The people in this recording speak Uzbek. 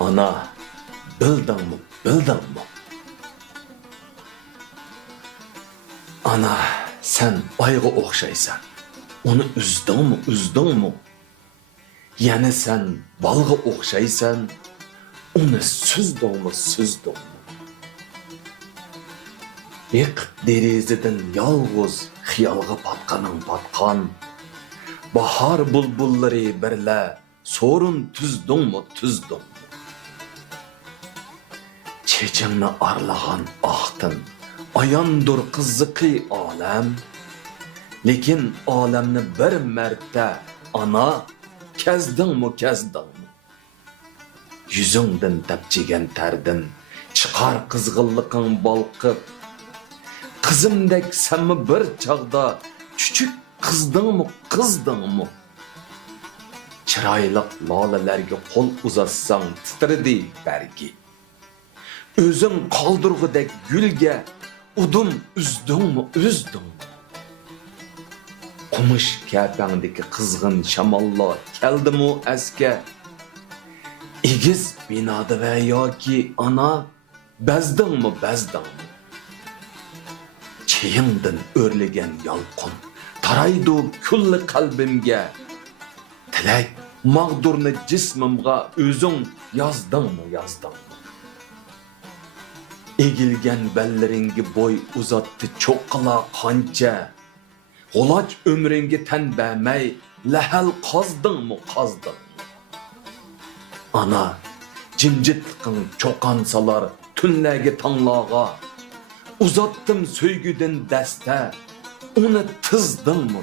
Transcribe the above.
Ana, bildin mi, bildin mi? Ana, sen ayga o'xshaysan. Onu üzdün mü? Yani sen balga o'xshaysan. Onu süzdün mü? Yiqit derezidan yalğız xiyalga patqan. Bahar bulbullari birla sorun tüzdün mü? Çeçingni arlagan aqtin ayandur qiziqi olam. Lekin olamni bir marta ana kezdin mi? Yüzüngdan tapchigan tardim chiqar qizg'inliqing balqib. Qizimdek senmi bir chaqda chuchuk qizdingmi? Chiroyli lolalarga qo'l uzatsang titridi bargi. O'zing qoldirg'idek gulga udum uzdingmi? Qumush kapangdagi qizg'in shamollar keldimi asga? Egiz binoda va yoki ana bezdingmi? Çeyimden örlegen yalqın taraydı kulli qalbimga. Tilak mağdurni jismimga o'zing yozdingmi? Egilgen bellaringi boy uzatdı cho'qqila qancha. G'ulaç ömringi tan bermay lahal qozdingmi? Ana, jimjitliqing cho'qansalar tunlarga tanglaga. Uzattım söygüden deste, onu tızdın mı?